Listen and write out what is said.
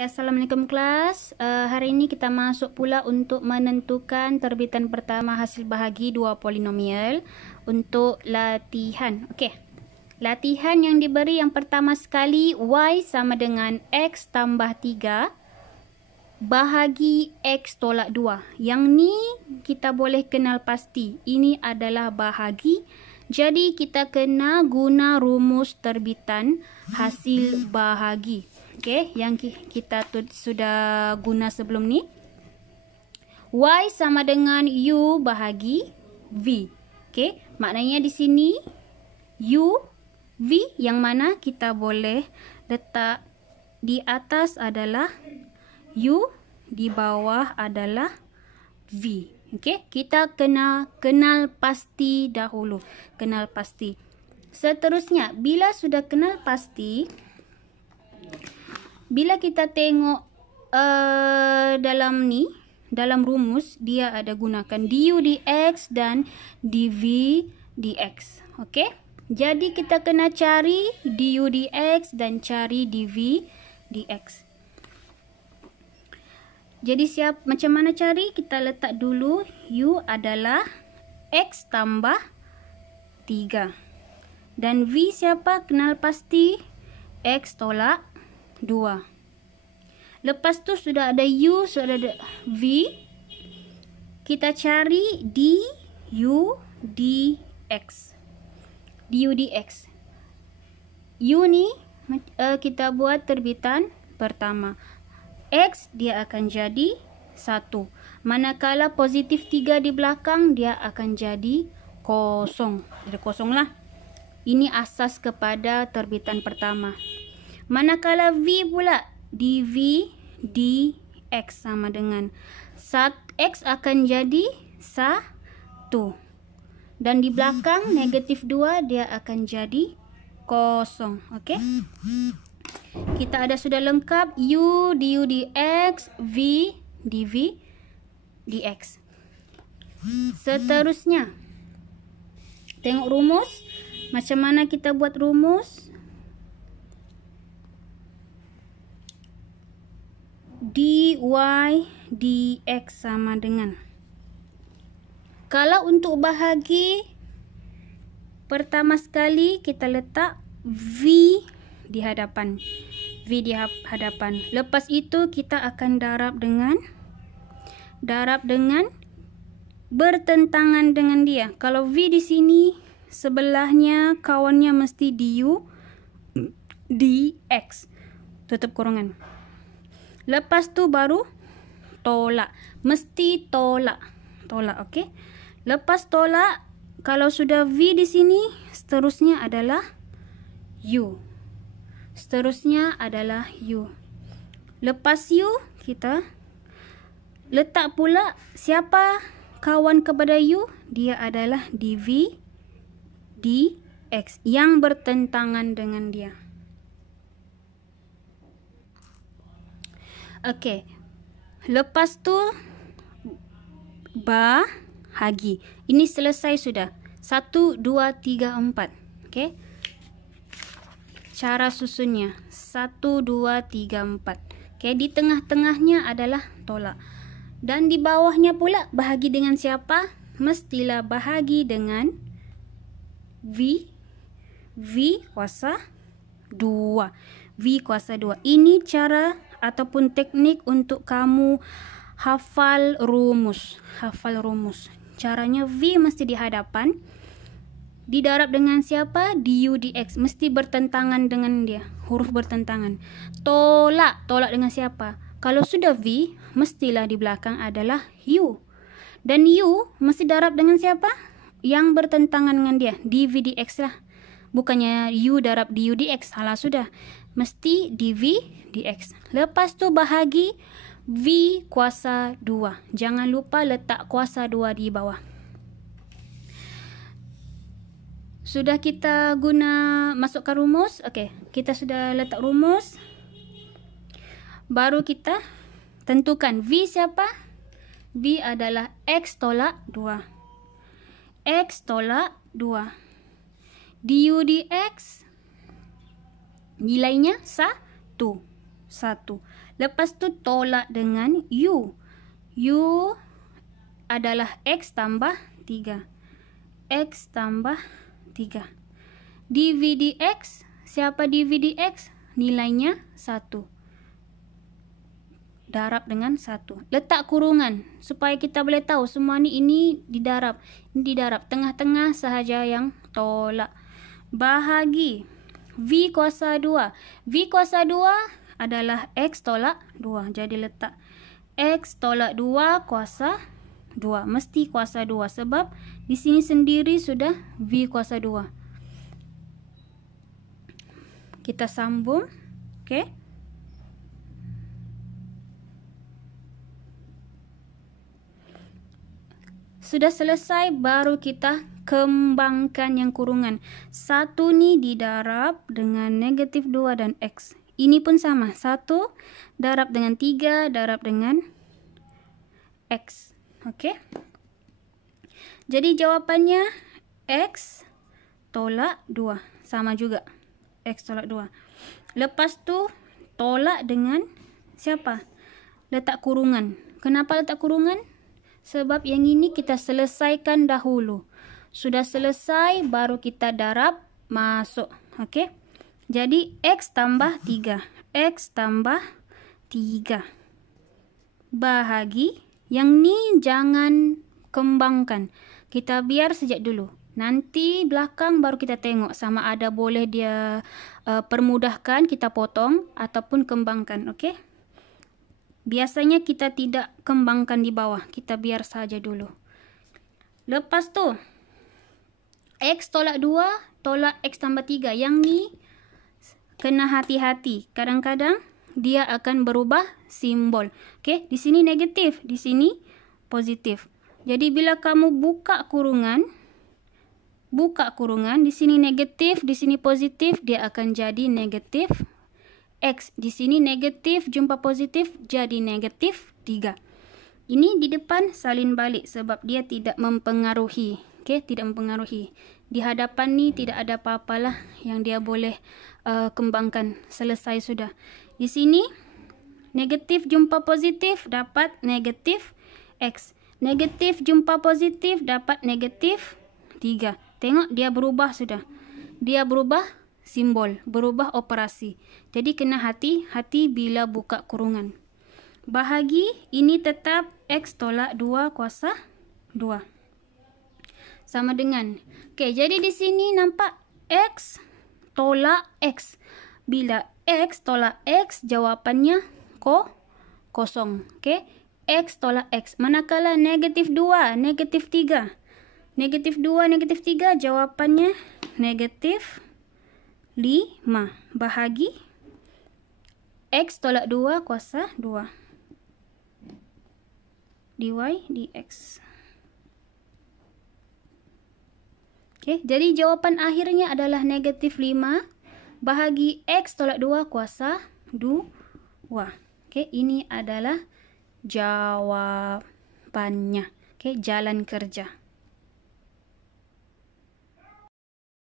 Assalamualaikum kelas. Hari ini kita masuk pula untuk menentukan terbitan pertama hasil bahagi dua polinomial untuk latihan. Okey. Latihan yang diberi yang pertama sekali, y sama dengan x tambah 3 bahagi x tolak 2. Yang ni kita boleh kenal pasti. Ini adalah bahagi. Jadi kita kena guna rumus terbitan hasil bahagi. Okey, yang kita sudah guna sebelum ni. Y sama dengan U bahagi V. Okey, maknanya di sini U, V yang mana kita boleh letak di atas adalah U, di bawah adalah V. Okey, kita kena kenal pasti dahulu. Kenal pasti. Seterusnya, bila sudah kenal pasti, bila kita tengok dalam rumus, dia ada gunakan du dx dan dv dx. Okey? Jadi kita kena cari du dx dan cari dv dx. Jadi macam mana cari? Kita letak dulu u adalah x tambah 3. Dan v siapa? Kenal pasti x tolak 2. Lepas tu sudah ada u, sudah ada v. Kita cari du dx. Du dx. U ni kita buat terbitan pertama. X dia akan jadi 1. Manakala positif 3 di belakang, dia akan jadi kosong. Jadi kosong lah. Ini asas kepada terbitan pertama. Manakala V pula, dV dx sama dengan x akan jadi 1. Dan di belakang negatif 2 dia akan jadi kosong. Okey? Kita ada sudah lengkap u du dx, v dv dx. Seterusnya, tengok rumus. Macam mana kita buat rumus? dy dx sama dengan, kalau untuk bahagi pertama sekali kita letak v di hadapan. V di hadapan. Lepas itu kita akan darab dengan bertentangan dengan dia. Kalau v di sini, sebelahnya kawannya mesti du dx. Tutup kurungan. Lepas tu baru tolak. Mesti tolak. Tolak, okey? Lepas tolak, kalau sudah v di sini, seterusnya adalah u. Seterusnya adalah u. Lepas u, kita letak pula siapa kawan kepada u? Dia adalah dv dx yang bertentangan dengan dia. Okey. Lepas tu bahagi. Ini selesai sudah. 1 2 3 4. Okey. Cara susunnya 1 2 3 4. Okey, di tengah-tengahnya adalah tolak. Dan di bawahnya pula bahagi dengan siapa? Mestilah bahagi dengan v kuasa 2. V kuasa 2. Ini cara ataupun teknik untuk kamu hafal rumus. Hafal rumus. Caranya v mesti di hadapan. Didarab dengan siapa? Du dx. Mesti bertentangan dengan dia. Huruf bertentangan. Tolak. Tolak dengan siapa? Kalau sudah v, mestilah di belakang adalah u. Dan u mesti darab dengan siapa? Yang bertentangan dengan dia. Dv dx lah. Bukannya u darab du dx. Salah sudah. Mesti dv dx. Lepas tu bahagi v kuasa 2. Jangan lupa letak kuasa 2 di bawah. Sudah kita guna masukkan rumus. Okey, kita sudah letak rumus. Baru kita tentukan v siapa? V adalah x tolak 2. X tolak 2. Du dx nilainya 1. Lepas tu tolak dengan U. U adalah X tambah 3. X tambah 3. Dividi X. Siapa dividi X? Nilainya 1. Darab dengan 1. Letak kurungan supaya kita boleh tahu semua ini didarab. Ini didarab. Tengah-tengah sahaja yang tolak. Bahagi V kuasa 2. V kuasa 2 adalah X tolak 2. Jadi letak X tolak 2 kuasa 2. Mesti kuasa 2 sebab di sini sendiri sudah V kuasa 2. Kita sambung. Okey. Sudah selesai, baru kita kembangkan yang kurungan. 1 ni didarab dengan negatif 2 dan X. Ini pun sama. 1 darab dengan 3 darab dengan X. Okey. Jadi jawapannya X tolak 2. Sama juga. X tolak 2. Lepas tu tolak dengan siapa? Letak kurungan. Kenapa letak kurungan? Sebab yang ini kita selesaikan dahulu. Sudah selesai, baru kita darab, masuk. Okey. Jadi, X tambah 3. X tambah 3. Bahagi. Yang ni jangan kembangkan. Kita biar sejak dulu. Nanti belakang baru kita tengok sama ada boleh dia permudahkan, kita potong ataupun kembangkan. Okey. Biasanya kita tidak kembangkan di bawah. Kita biar saja dulu. Lepas tu, X tolak 2, tolak X tambah 3. Yang ni, kena hati-hati. Kadang-kadang, dia akan berubah simbol. Okey, di sini negatif. Di sini positif. Jadi, bila kamu buka kurungan, di sini negatif, di sini positif, dia akan jadi negatif X. Di sini negatif jumpa positif jadi negatif 3. Ini di depan salin balik sebab dia tidak mempengaruhi. Okey, tidak mempengaruhi. Di hadapan ni tidak ada apa-apalah yang dia boleh kembangkan. Selesai sudah. Di sini negatif jumpa positif dapat negatif X. Negatif jumpa positif dapat negatif 3. Tengok dia berubah sudah. Dia berubah simbol, berubah operasi. Jadi kena hati-hati bila buka kurungan. Bahagi ini tetap X tolak 2 kuasa 2. Sama dengan. Okey, jadi di sini nampak X tolak X. Bila X tolak X, jawapannya kosong. Okey, X tolak X. Manakala negatif 2, negatif 3. Negatif 2, negatif 3, jawapannya negatif 5. Bahagi X tolak 2 kuasa 2. Dy dx. Okey, jadi jawapan akhirnya adalah negatif 5 bahagi X tolak 2 kuasa 2. Okey, ini adalah jawapannya. Okey, jalan kerja.